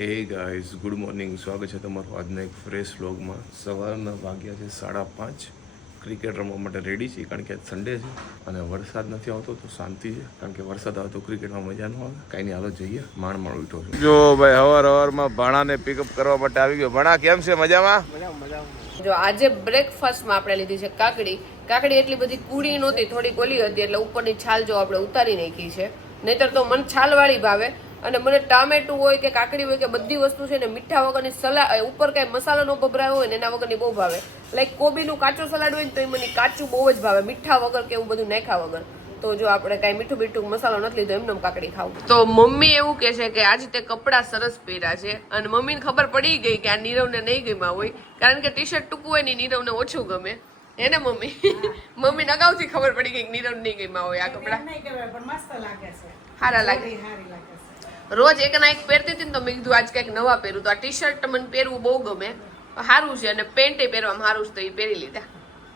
એ guys good morning, સ્વાગત છે તમારું આજના એક ફ્રેશ વ્લોગમાં. સવારના વાગ્યા છે 5:30. ક્રિકેટ રમવા માટે રેડી છે કારણ કે આજ સન્ડે છે અને વરસાદ નથી આવતો તો શાંતિ છે, કારણ કે વરસાદ આવે તો ક્રિકેટમાં મજા ન આવે. કાંઈ નહીં, હાલો જઈએ. માણ ઉઠો છું. જો ભાઈ હવારમાં ભાણાને પિકઅપ કરવા માટે આવી ગયો. ભાણા કેમ છે? મજામાં? જો આજે બ્રેકફાસ્ટમાં આપણે લીધી છે કાકડી એટલી બધી કૂડી નહોતી, થોડી ઓલી હતી, એટલે ઉપરની છાલ જો આપણે ઉતારી નાખી છે. નહીતર તો મને છાલવાળી ભાવે, અને મને ટામેટું હોય કે કાકડી હોય કે બધી વસ્તુ છે ને મીઠા વગરની સલાડ, ઉપર કઈ મસાલો નો ભભરાયો હોય ને એના વગરની બહુ ભાવે. લાઈક કોબીનું કાચું સલાડ હોય ને તો એ મને કાચું બહુ જ ભાવે, મીઠા વગર કે એવું બધું નાખ્યા વગર. તો જો આપણે કઈ મીઠું બીઠું મસાલો નથી લીધો, એમને કાકડી ખાવું. તો મમ્મી એવું કે છે કે આજે તે કપડા સરસ પહેર્યા છે, અને મમ્મીને ખબર પડી ગઈ કે આ નીરવને નહીં ગમ્યા હોય, કારણ કે ટી શર્ટ ટૂંકું હોય ને નીરવને ઓછું ગમે. એને મમ્મીને અગાઉથી ખબર પડી ગઈ કે નીરવ નહીં ગમ્યા હોય આ કપડા. સારા લાગે. રોજ એક ના એક પહેરતી હતી ને તો મેં કીધું આજ કઈક નવા પહેરું. તો આ ટી શર્ટ મને પહેરવું બહુ ગમે, સારું છે, અને પેન્ટ પહેરવામાં સારું છે તો એ પહેરી લીધા.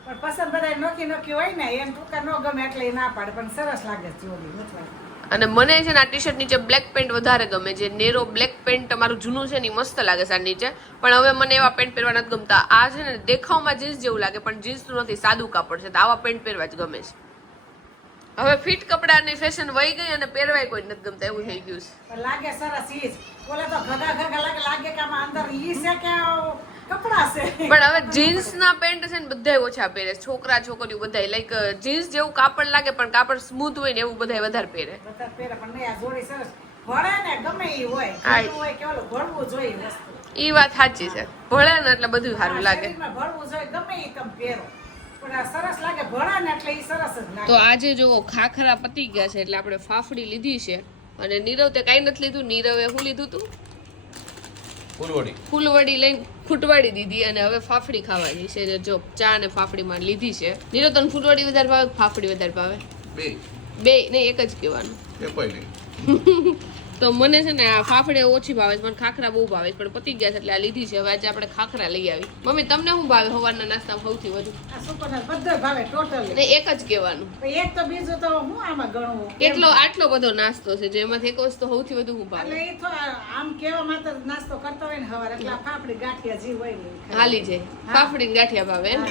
પણ પસંદ બધા નોખી હોય ને, એમ ટૂંકા ન ગમે એટલે ના પાડે, પણ સરસ લાગે છે. અને મને છે ને આ ટી શર્ટ નીચે બ્લેક પેન્ટ વધારે ગમે. જે નેરો બ્લેક પેન્ટ તમારું જૂનું છે ને મસ્ત લાગે છે નીચે, પણ હવે મને એવા પેન્ટ પહેરવા નથી ગમતા. આ છે ને દેખાવમાં જીન્સ જેવું લાગે, પણ જીન્સનું નથી, સાદું કાપડ છે, તો આવા પેન્ટ પહેરવા જ ગમે છે. હવે ફિટ કપડાની ફેશન વહી ગઈ અને પહેરવાય કોઈ નથી ગમતા એવું થઈ ગયું છે. લાગે સરસ ઈ જ. ઓલા તો ઘગા લાગે કે આમાં અંદર ઈ છે કે કપડા છે. પણ હવે જીન્સના પેન્ટ છે ને બધાય ઓછા પહેરે, છોકરા છોકરીઓ બધાય. લાઈક જીન્સ જેવું કાપડ લાગે પણ કાપડ સ્મૂથ હોય ને એવું બધાય વધારે પહેરે. પણ નહીં, આ જોડી સરસ ભળે ને, ગમે ઈ હોય કે ઓલું ભળવું જોઈએ વસ્તુ. ઈ વાત સાચી છે, ભળે ને એટલે બધું સારું લાગે. ભળવું જોઈએ, ગમે ઈ તમે પહેરો. સરસ લાગે, ભળે ને એટલે ઈ સરસ જ લાગે. તો આજે જો ખાખરા પતી ગયા છે એટલે આપણે ફાફડી લીધી છે, અને નીરવ તે કાઈ નથી લીધું. નીરવે શું લીધું તું? ફૂલવડી લઈને ફૂટવાડી દીધી, અને હવે ફાફડી ખાવાની છે. જો ચા અને ફાફડી માં લીધી છે. નીરવ તને ફૂટવાડી વધારે ભાવે ફાફડી વધારે ભાવે? બે નહીં, એક જ કહેવાનું. તો મને છે ને આ ફાફડી ઓછી ભાવે છે, મને ખાખરા બહુ ભાવે છે, પણ પતી ગયા છે એટલે આ લીધી છે. હવે આજે આપણે ખાખરા લઈ આવી. મમ્મી તમને શું ભાવે સવારના નાસ્તામાં સૌથી વધુ? બધો ભાવે ટોટલ. એક જ કહેવાનું. એક તો બીજું તો હું આમાં ગણવું. કેટલો આટલો બધો નાસ્તો છે જેમાંથી એક વસ્તુ સૌથી વધુ હું ભાવે. એટલે એ તો આમ કેવા માત્ર નાસ્તો કરતો હોય ને હવાર, એટલે ફાફડી ગાંઠિયા જી હોય ને હાલી જાય. ફાફડી ગાંઠિયા ભાવે એમ?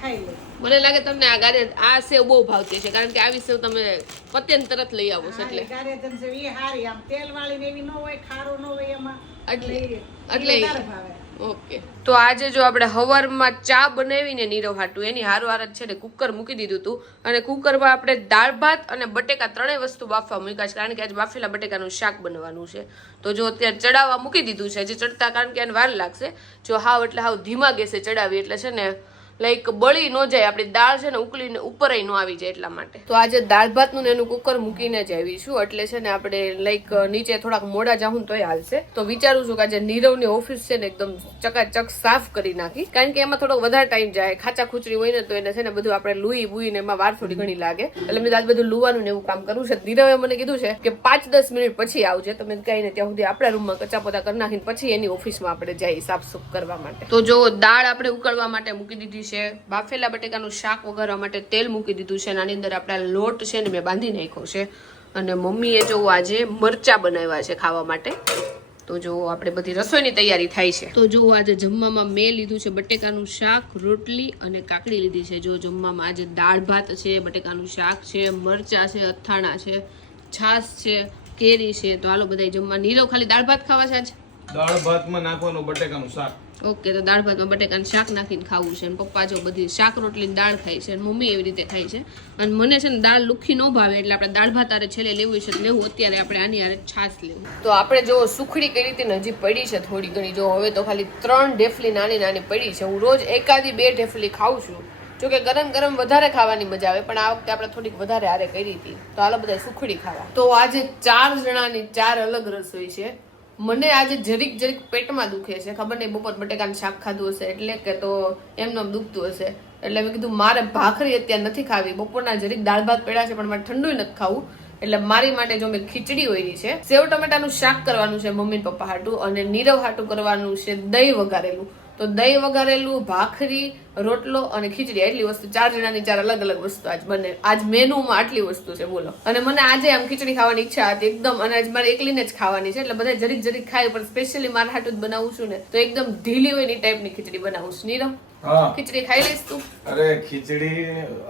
ખાઈ લે. મને લાગે તમને આ ગાજર આ સેવ બહુ ભાવતી છે, કારણ કે આવી સેવ તમે પત્યન તરત લઈ આવો છો. એટલે ગાજર સેવ એ હારી, આમ તેલ વાળી ને એવી ન હોય, ખારું ન હોય એમાં, એટલે ઓકે. તો આજે જો આપણે હવારમાં ચા બનાવીને નીરવ હાટું એની હારવાર જ છે ને કુકર મૂકી દીધું હતું, અને કુકરમાં આપણે દાળ ભાત અને બટેકા ત્રણેય વસ્તુ બાફવા મૂક્યા છે, કારણ કે આજે બાફેલા બટેકાનું શાક બનવાનું છે. તો જો અત્યારે ચડાવવા મૂકી દીધું છે, જે ચડતા કારણ કે એને વાર લાગશે. જો હાવ એટલે હાવ ધીમા ગેસે ચડાવી એટલે છે ને લાઈક બળી ન જાય, આપણી દાળ છે ને ઉકળીને ઉપર ન આવી જાય, એટલા માટે. તો આજે દાળ ભાતનું એનું કુકર મૂકીને જ આવીશું, એટલે છે ને આપણે લાઈક નીચે થોડાક મોડા જાઉં તોય હાલશે. તો વિચારું છું કે આજે નીરવની ઓફિસ છે ને એકદમ ચકાચક સાફ કરી નાખી, કારણ કે એમાં થોડો વધારે ટાઈમ જાય. ખાચા ખૂચરી હોય ને તો એને છે ને બધું આપણે લુઈ બુઈને એમાં વાર થોડી ઘણી લાગે, એટલે મેં આજ બધું લુવાનું ને એવું કામ કરવું છે. નીરવે મને કીધું છે કે 5-10 મિનિટ પછી આવજે, તો મેં કઈ ને ત્યાં સુધી આપણા રૂમમાં કચા પોતા કરી નાખીને પછી એની ઓફિસમાં આપણે જઈએ સાફ સુફ કરવા માટે. તો જો દાળ આપણે ઉકળવા માટે મૂકી દીધી છે, બાફેલા બટેકાનું શાક વઘારવા માટે તેલ મૂકી દીધું છે, આની અંદર આપણા લોટ છે ને મેં બાંધી નાખ્યો છે, અને મમ્મીએ જો આજે મરચા બનાવ્યા છે ખાવા માટે. તો જો આપણે બધી રસોઈની તૈયારી થાય છે. તો જો આજે જમવામાં મેં લીધું છે બટેકાનું શાક, રોટલી અને કાકડી લીધી છે. જો જમવામાં આજે દાળ ભાત છે, બટેકાનું શાક છે, મરચા છે, અથાણા છે, છાશ છે, કેરી છે. તો હાલો બધા જમવા. નીરવ ખાલી દાળ ભાત ખાવા છે આજે? દાળ ભાતમાં નાખવાનું બટેકાનું શાક. ઓકે, તો દાળ ભાતમાં બટેકાનું શાક નાખીને ખાવું છે. અને પપ્પા જો બધી શાક રોટલીની દાળ ખાય છે, અને મમ્મી એવી રીતે ખાય છે. અને મને છે ને દાળ લુખી ન ભાવે, એટલે આપણે દાળ ભાત આરે છેલ્લે લેવું છે લેવું. અત્યારે આપણે આની આરે છાશ લેવું. તો આપણે જો સુખડી કઈ રીતે હજી પડી છે થોડી ઘણી. જો હવે તો ખાલી 3 ઢેફલી નાની નાની પડી છે. હું રોજ એકાદી 2 ઢેફલી ખાઉં છું, જોકે ગરમ ગરમ વધારે ખાવાની મજા આવે, પણ આ વખતે આપણે થોડીક વધારે આરે કરી હતી. તો હાલો બધા સુખડી ખાવા. તો આજે 4 જણાની 4 અલગ રસોઈ છે. મને આજે જરીક પેટમાં દુખે છે, ખબર નહીં બપોર બટેકાનું શાક ખાધું હશે એટલે, કે તો એમને દુખતું હશે, એટલે મેં કીધું મારે ભાખરી અત્યારે નથી ખાવી. બપોરના જરીક દાળ ભાત પડ્યા છે પણ મારે ઠંડુ નથી ખાવું, એટલે મારી માટે જો મેં ખીચડી ઓયરી છે. સેવ ટમેટાનું શાક કરવાનું છે મમ્મી પપ્પા હાટું, અને નીરવ હાટું કરવાનું છે દહીં વઘારેલું. તો દહીં વઘારેલું, ભાખરી, રોટલો અને ખીચડી, એટલી વસ્તુ, 4 જણાની 4 અલગ અલગ વસ્તુ આજ બને. આજ મેનુમાં આટલી વસ્તુ છે, બોલો. અને મને આજે આમ ખીચડી ખાવાની ઈચ્છા હતી એકદમ, અને આજ મારે એકલીને જ ખાવાની છે, એટલે બધા જરીક જરીક ખાય, પણ સ્પેશિયલી મારા હાટું જ બનાવું છું ને, તો એકદમ ઢીલી હોય ની ટાઈપની ખીચડી બનાવું છું. નીરવ, હા ખીચડી ખાઈ લઈશ તું? અરે ખીચડી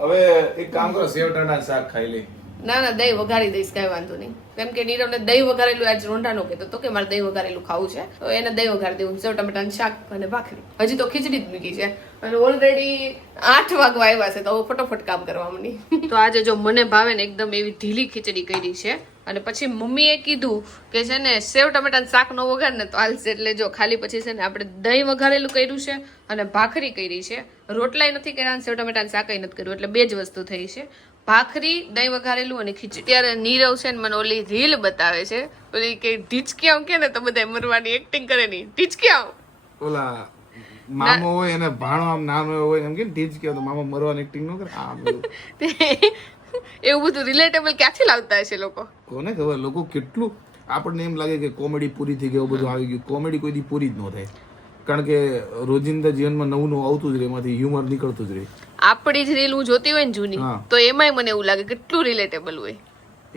હવે એક કામ કરો, સેવ ટના શાક ખાઈ લે. ના ના, દહીં વઘારી દઈશ, કઈ વાંધો નહીં. કેમ કે નીરવને દહીં વઘારેલું આજ રોંઢાનો કહેતો તો કે મારે દહીં વઘારેલું ખાવું છે, તો એને દહીં વઘારી દેવું. સેવ ટમેટાનું શાક અને ભાખરી. હજી તો ખીચડી જ મૂકી છે, અને ઓલરેડી 8 વાગવા આવ્યા છે, તો ફટાફટ કામ કરવા માંડી. તો આજે જો મને ભાવે ને એકદમ એવી ઢીલી ખીચડી કરી છે. અને પછી મમ્મીએ કીધું કે છે ને સેવ ટમેટાનું શાક નો વઘાર ને તો હાલશે, એટલે જો ખાલી પછી છે ને આપણે દહીં વઘારેલું કર્યું છે અને ભાખરી કરી છે. રોટલાય નથી કર્યા, સેવ ટમેટાનું શાકય નથી કર્યું, એટલે 2 જ વસ્તુ થઈ છે. ભાખરી, દહીં વઘારેલું અને ખીચડી. ત્યારે નીરવ છે ને મને ઓલી રીલ બતાવે છે, ઓલી કે ઢીચકિયાઓ કે ને તો બધા મરવાની એક્ટિંગ કરે ની. ઢીચકિયાઓ ઓલા મામો હોય અને ભાણો આમ નાનો હોય એમ કે ઢીચકિયાઓ, તો મામા મરવાની એક્ટિંગ ન કરે. આ બધું એવું બધું રિલેટેબલ ક્યાંથી લાવતા હશે લોકો? કોને ખબર, લોકો કેટલું આપણને એમ લાગે કે કોમેડી પૂરી થઈ ગઈ, એવું બધું આવી ગયું. કોમેડી કોઈ દી પૂરી જ ન થાય, કારણ કે રોજિંદા જીવનમાં નવું નવું આવતું જ રહે, એમાંથી હ્યુમર નીકળતું જ રહે. આપણી જ રીલ હું જોતી હોય ને જૂની, હા. તો એમાંય મને એવું લાગે કેટલું રિલેટેબલ હોય.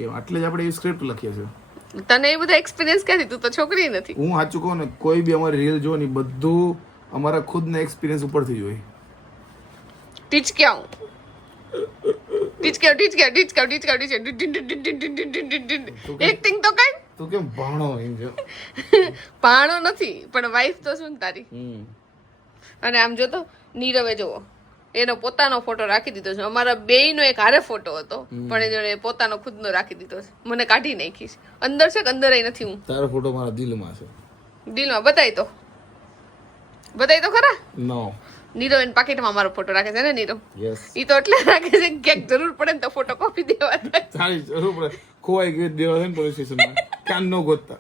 એમ એટલે જ આપણે એવી સ્ક્રિપ્ટ લખીએ છીએ. તને એ બધા એક્સપિરિયન્સ ક્યાંથી? તું તો છોકરી નથી. હું સાચું કહું ને, કોઈ બી અમારી રીલ જો ને બધું અમારા ખુદના એક્સપિરિયન્સ ઉપરથી જ હોય. ટીચક્યાઓ એક્ટિંગ તો કઈ તું કેમ ભાણો એમ જો પાણો નથી, પણ વાઈફ તો શું ને તારી. અને આમ જો તો નીરવે જોવો, એનો પોતાનો ફોટો રાખી દીધો છે. અમારા બેયનો એક હારે ફોટો હતો, પણ એ જોડે પોતાનો ખુદનો રાખી દીધો છે. મને કાઢી નાખીશ. અંદર છે કે અંદર નથી? હું તારો ફોટો મારા દિલમાં છે. દિલમાં બતાય તો ખરા. નો નીરવ એના પાકીટમાં મારો ફોટો રાખે છે ને નીરવ? યસ, ઈ તો એટલે રાખે છે કે ક્યાંક જરૂર પડે ને તો ફોટો કોપી દેવા થાય. તારી જરૂર પડે, ખોવાઈ ગયો દેવા છે ને પોલીસ સ્ટેશનમાં, કાન નો ગોતતા.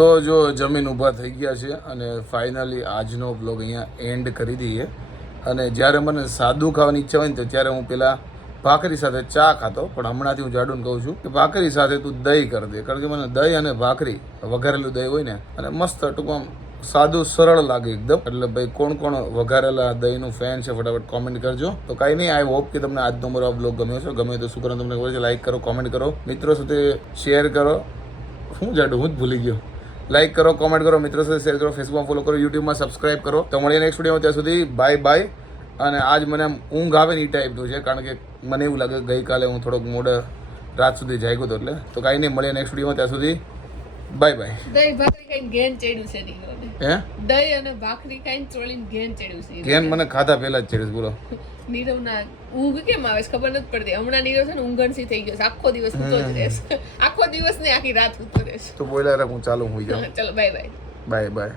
તો જો જમીન ઊભા થઈ ગયા છે અને ફાઇનલી આજનો બ્લોગ અહીંયા એન્ડ કરી દઈએ. અને જ્યારે મને સાદું ખાવાની ઈચ્છા હોય ને તો ત્યારે હું પેલા ભાખરી સાથે ચા ખાતો, પણ હમણાંથી હું જાડુને કહું છું કે ભાખરી સાથે તું દહીં કરી દે, કારણ કે મને દહીં અને ભાખરી, વઘારેલું દહીં હોય ને, અને મસ્ત ટૂંકમાં સાદું સરળ લાગે એકદમ. એટલે ભાઈ કોણ કોણ વઘારેલા દહીંનું ફેન છે ફટાફટ કોમેન્ટ કરજો. તો કાંઈ નહીં, આઈ હોપ કે તમને આજનો મારો બ્લોગ ગમ્યો છે. ગમે તો શું કરો તમને ખબર છે, લાઈક કરો, કોમેન્ટ કરો, મિત્રો સાથે શેર કરો. હું જાડું હું જ ભૂલી ગયો. લાઈક કરો, કોમેન્ટ કરો, મિત્રો સાથે શેર કરો, ફેસબુકમાં ફોલો કરો, યુટ્યુબમાં સબસ્ક્રાઇબ કરો. તો મળીએ નેક્સ્ટ વિડીયોમાં, ત્યાં સુધી બાય બાય. અને આજ મને આમ ઊંઘ આવે ને એ ટાઈપનું છે, કારણ કે મને એવું લાગે ગઈકાલે હું થોડોક મોડે રાત સુધી જાગ્યો હતો. એટલે તો કાંઈ નહીં, મળીએ નેક્સ્ટ વિડીયોમાં, ત્યાં સુધી બાય બાય. દહીં ભાખરી ખાઈને ઘેન ચડ્યું છે નીરવને. હે, દહીં અને ભાખરી ખાઈને ચોળીને ઘેન ચડ્યું છે. ઘેન મને ખાધા પહેલા જ ચડીશ. બોલો નીરવના ઊંઘ કેમ આવે છે ખબર નથી પડતી. હમણાં નીરવ છે ને ઊંઘણસી થઈ ગયો છે, આખો દિવસ સૂતો જ રહેશે. આખો દિવસ ને આખી રાત સૂતો રહેશે. તો બોલ્યા હું ચાલુ હોઈ જાઉં. ચલો બાય બાય. Bye bye.